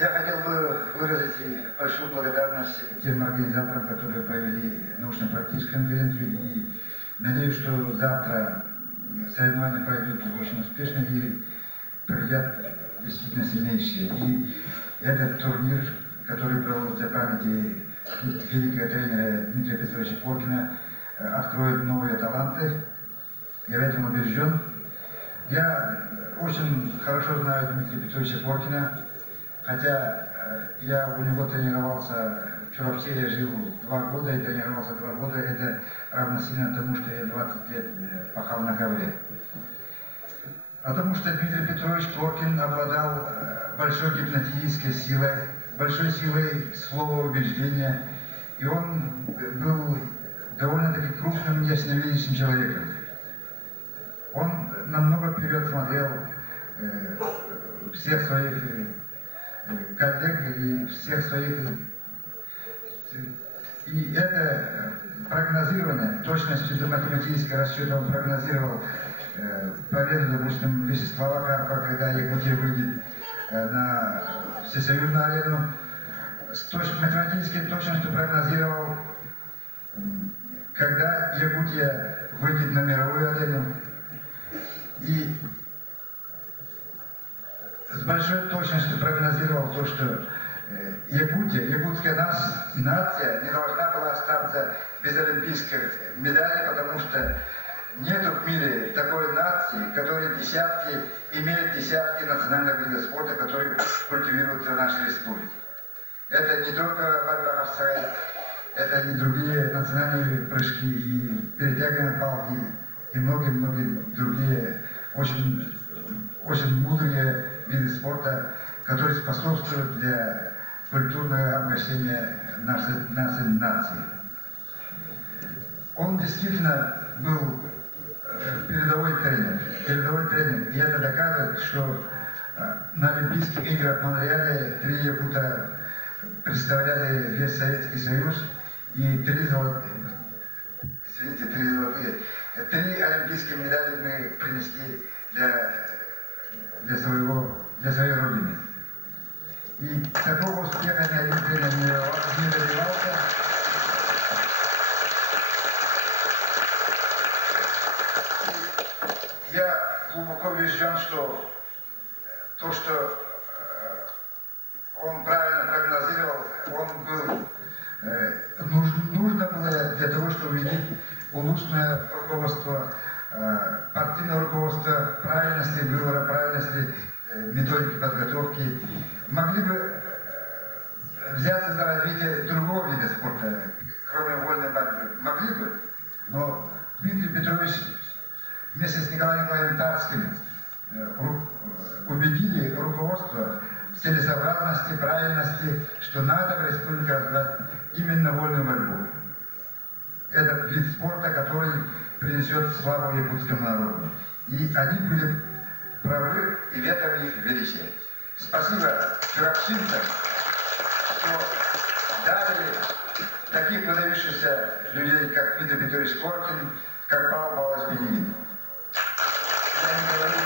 Я хотел бы выразить большую благодарность тем организаторам, которые провели научно-практическую конференцию, и надеюсь, что завтра соревнования пройдут очень успешно и победят действительно сильнейшие. И этот турнир, который проводится в памяти великого тренера Дмитрия Петровича Поркина, откроет новые таланты. Я в этом убежден. Я очень хорошо знаю Дмитрия Петровича Поркина, хотя я у него тренировался, в Чуровце я жил 2 года и тренировался 2 года. Это равносильно тому, что я 20 лет пахал на ковре. Потому что Дмитрий Петрович Поркин обладал большой гипнотической силой, большой силой слова убеждения, и он был довольно-таки крупным, ясновидящим человеком. Он намного вперед смотрел всех своих коллег и всех своих... И это прогнозирование, точностью до математического расчета он прогнозировал победу, допустим, Вячеслава Карпова, когда Якутия выйдет на всесоюзную арену. С математической точностью прогнозировал, когда Якутия выйдет на мировую арену. И с большой точностью прогнозировал то, что якутская нация не должна была остаться без олимпийских медалей, потому что нету в мире такой нации, которая имеет десятки национальных видов спорта, которые культивируются в нашей республике. Это не только борьба овцая, это и другие национальные прыжки, и перетягивание палки, и многие-многие другие очень мудрые виды спорта, которые способствуют для культурного обогащения нашей нации. Он действительно был передовой тренер. И это доказывает, что на Олимпийских играх в Монреале 3 якута представляли весь Советский Союз, и 3 олимпийские медали мы принесли для своей Родины. И такого успеха ни один тренер не добивался. Я глубоко убежден, что то, что он правильно прогнозировал, нужно было для того, чтобы видеть улучшенное руководство, партийное руководство, правильности выбора, правильности методики подготовки. Могли бы взяться за развитие другого вида спорта, кроме вольной борьбы. Могли бы, но Дмитрий Петрович вместе с Николаем Николаевичем Тарским убедили руководство в целесообразности, правильности, что надо в республике развивать именно вольную борьбу. Это вид спорта, который принесет славу якутскому народу. И они были правы, и в этом их величие. Спасибо чуровчинцам, что дали таких выдающихся людей, как Дмитрий Петрович Поркин, как Павел Павлович Бенигин. Я не говорю,